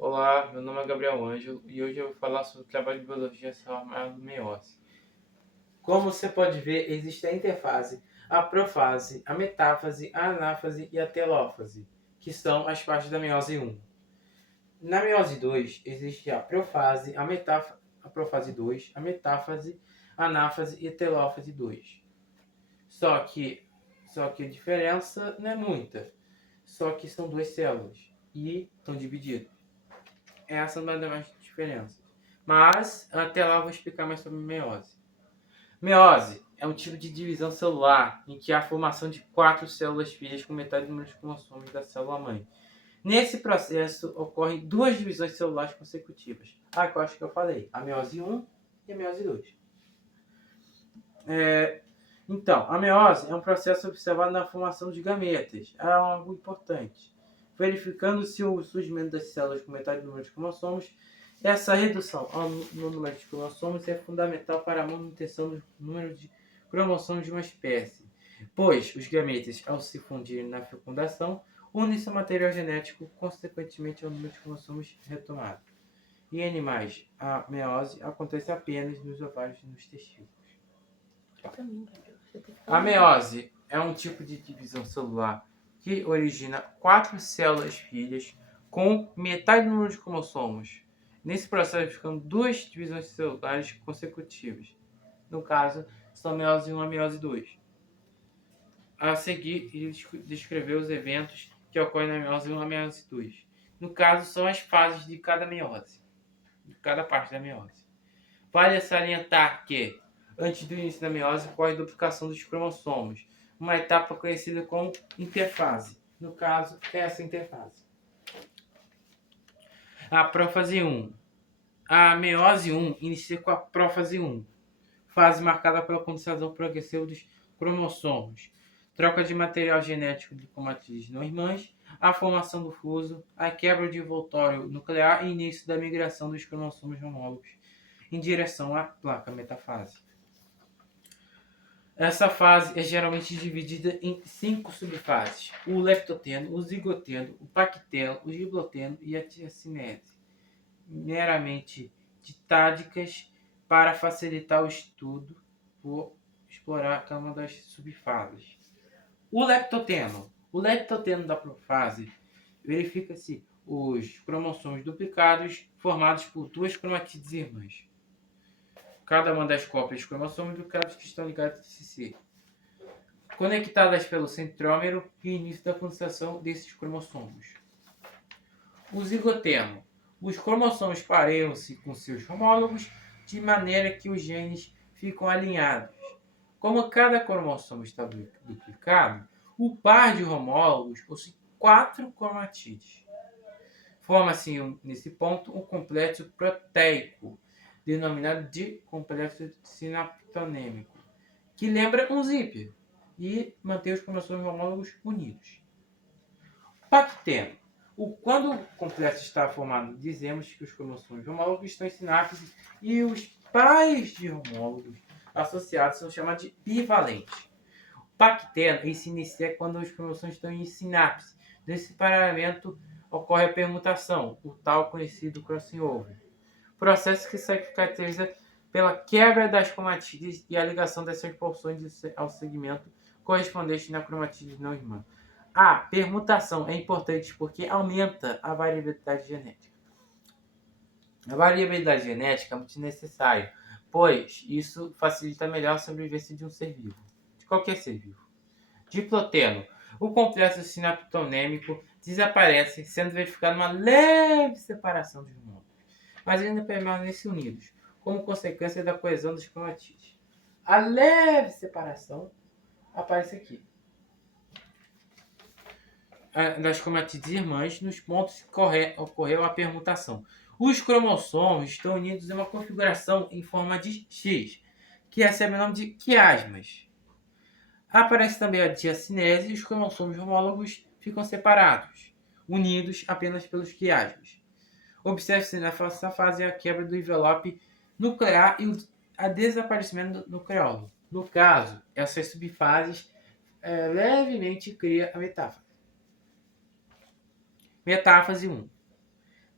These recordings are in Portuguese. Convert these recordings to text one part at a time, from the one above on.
Olá, meu nome é Gabriel Ângelo e hoje eu vou falar sobre o trabalho de biologia celular do meiose. Como você pode ver, existe a interfase, a profase, a metáfase, a anáfase e a telófase, que são as partes da meiose 1. Na meiose 2, existe a profase, a profase 2, a metáfase, a anáfase e a telófase 2. Só que a diferença não é muita. Só que são duas células e estão divididas. Essa não é das diferenças. Mas até lá eu vou explicar mais sobre meiose. Meiose é um tipo de divisão celular em que há a formação de 4 células filhas com metade do número de cromossomos da célula-mãe. Nesse processo ocorrem duas divisões celulares consecutivas. Que eu acho que eu falei, a meiose 1 e a meiose 2. Então, a meiose é um processo observado na formação de gametas. É algo importante. Verificando-se o surgimento das células com metade do número de cromossomos, essa redução no número de cromossomos é fundamental para a manutenção do número de cromossomos de uma espécie, pois os gametas, ao se fundirem na fecundação, unem-se ao material genético, consequentemente ao número de cromossomos retomado. Em animais, a meiose acontece apenas nos ovários e nos testículos. A meiose é um tipo de divisão celular que origina 4 células filhas com metade do número de cromossomos. Nesse processo ficam duas divisões celulares consecutivas. No caso, são a meiose 1 e a meiose 2. A seguir, ele descreveu os eventos que ocorrem na meiose 1 e na meiose 2. No caso, são as fases de cada meiose, de cada parte da meiose. Vale salientar que, antes do início da meiose, ocorre a duplicação dos cromossomos, uma etapa conhecida como interfase. No caso, é essa interfase. A prófase 1. A meiose 1 inicia com a prófase 1, fase marcada pela condensação progressiva dos cromossomos, troca de material genético de cromatídeos não irmãs, a formação do fuso, a quebra de envoltório nuclear e início da migração dos cromossomos homólogos em direção à placa metafase. Essa fase é geralmente dividida em 5 subfases: o leptoteno, o zigoteno, o pacteno, o gibloteno e a tiacinese, meramente ditádicas para facilitar o estudo. Vou explorar cada uma das subfases. O leptoteno da profase verifica-se os cromossomos duplicados formados por duas cromatídeos irmãs. Cada uma das cópias de cromossomos duplicados que estão ligadas entre si, conectadas pelo centrômero e início da condensação desses cromossomos. O zigoteno. Os cromossomos pareiam-se com seus homólogos de maneira que os genes ficam alinhados. Como cada cromossomo está duplicado, o par de homólogos possui 4 cromatídeos. Forma-se, nesse ponto, um complexo proteico, denominado de complexo sinaptonêmico, que lembra um zíper e mantém os cromossomos homólogos unidos. Pacteno. Quando o complexo está formado, dizemos que os cromossomos homólogos estão em sinapse e os pares de homólogos associados são chamados de bivalentes. O pacteno se inicia quando os cromossomos estão em sinapse. Nesse paramento ocorre a permutação, o tal conhecido crossing over. Processo que se caracteriza pela quebra das cromatídeos e a ligação dessas porções ao segmento correspondente na cromatídeo não irmã. A permutação é importante porque aumenta a variabilidade genética. A variabilidade genética é muito necessária, pois isso facilita melhor a sobrevivência de um ser vivo, de qualquer ser vivo. Diploteno. O complexo sinaptonêmico desaparece, sendo verificada uma leve separação dos homólogos, mas ainda permanecem unidos, como consequência da coesão dos cromatídeos. A leve separação aparece aqui das cromatídeos irmãs nos pontos que ocorreu a permutação. Os cromossomos estão unidos em uma configuração em forma de X, que recebe o nome de quiasmas. Aparece também a diacinese e os cromossomos homólogos ficam separados, unidos apenas pelos quiasmas. Observe-se nessa fase a quebra do envelope nuclear e o desaparecimento do nucleolo. No caso, essas subfases levemente criam a metáfase. Metáfase 1.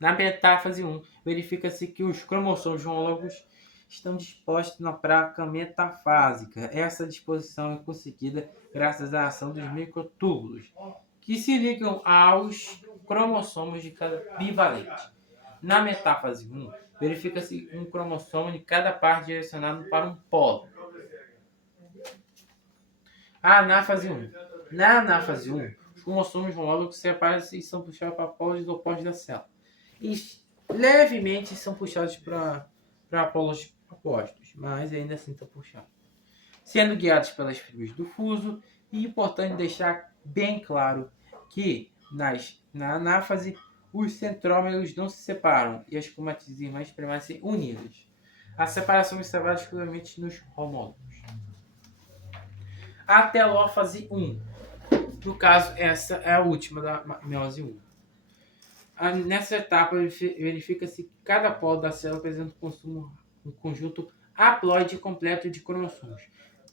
Na metáfase 1, verifica-se que os cromossomos homólogos estão dispostos na placa metafásica. Essa disposição é conseguida graças à ação dos microtúbulos, que se ligam aos cromossomos de cada bivalente. Na metáfase 1, verifica-se um cromossomo de cada par direcionado para um polo. A anáfase 1. Na anáfase 1, os cromossomos homólogos separam-se e são puxados para polos opostos da célula. E levemente são puxados para polos opostos, mas ainda assim estão puxados. Sendo guiados pelas fibras do fuso, e é importante deixar bem claro que na anáfase os centrómeros não se separam e as cromatidismas permanecem unidas. A separação é observada exclusivamente nos homólogos. A telófase 1. No caso, essa é a última da meiose 1. Nessa etapa, verifica-se que cada polo da célula apresenta um conjunto haploide completo de cromossomos,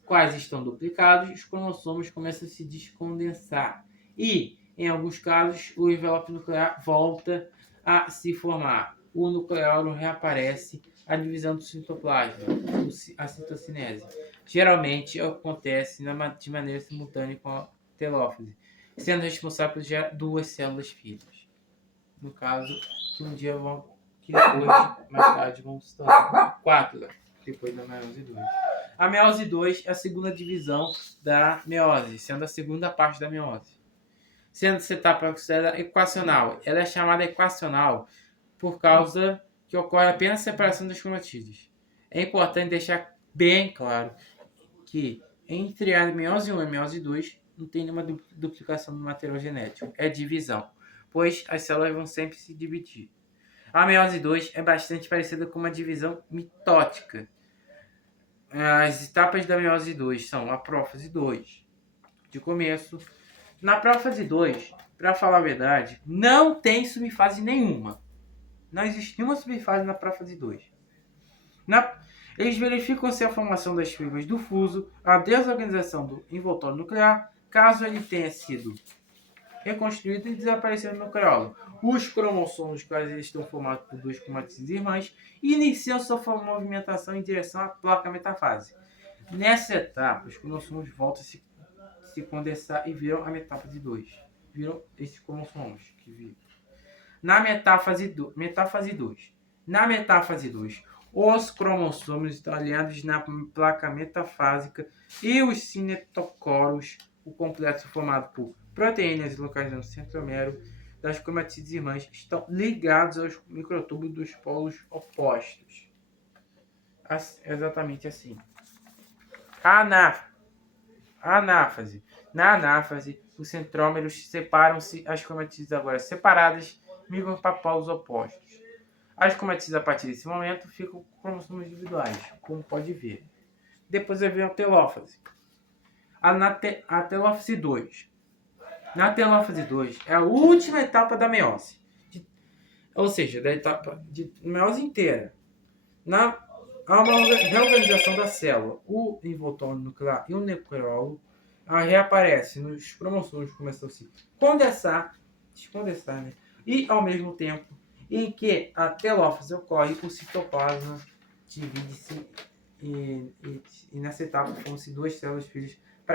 quais estão duplicados, os cromossomos começam a se descondensar e, em alguns casos, o envelope nuclear volta a se formar. O nucleolo reaparece, a divisão do citoplasma, a citocinese. Geralmente acontece de maneira simultânea com a telófase, sendo responsável por gerar 2 células filhas. No caso, que um dia que depois, mais tarde, vão se tornar 4, depois da meiose 2. A meiose 2 é a segunda divisão da meiose, sendo a segunda parte da meiose. Sendo essa etapa considerada equacional. Ela é chamada equacional por causa que ocorre apenas a separação das cromatídeos. É importante deixar bem claro que entre a meiose 1 e a meiose 2 não tem nenhuma duplicação do material genético, é divisão, pois as células vão sempre se dividir. A meiose 2 é bastante parecida com uma divisão mitótica. As etapas da meiose 2 são a prófase 2, de começo. Na prófase 2, para falar a verdade, não tem subfase nenhuma. Não existe nenhuma subfase na prófase 2. Eles verificam-se a formação das fibras do fuso, a desorganização do envoltório nuclear, caso ele tenha sido reconstruído e desaparecido no nucleolo. Os cromossomos, quais eles estão formados por 2 cromatídeos irmãs, iniciam sua movimentação em direção à placa metafásica. Nessa etapa, os cromossomos voltam a se condensar e viram a metáfase 2. Viram esses cromossomos que viram. Na metáfase 2. Na metáfase 2, os cromossomos estão alinhados na placa metafásica e os cinetocoros, o complexo formado por proteínas localizadas no centromero das cromatídeos irmãs, estão ligados aos microtúbulos dos polos opostos. Exatamente assim. A anáfase. Na anáfase, os centrómeros separam-se, as cromatídeos agora separadas migram para polos opostos. As cromatídeos, a partir desse momento, ficam com cromossomos individuais, como pode ver. Depois vem a telófase. A telófase 2. Na telófase 2 é a última etapa da meiose, ou seja, da etapa de meiose inteira. Há uma reorganização da célula. O envoltório nuclear e o nucleolo reaparecem nos cromossomos, começam a se descondensar, né? E, ao mesmo tempo em que a telófase ocorre, o citoplasma divide-se e nessa etapa formam-se 2 células filhas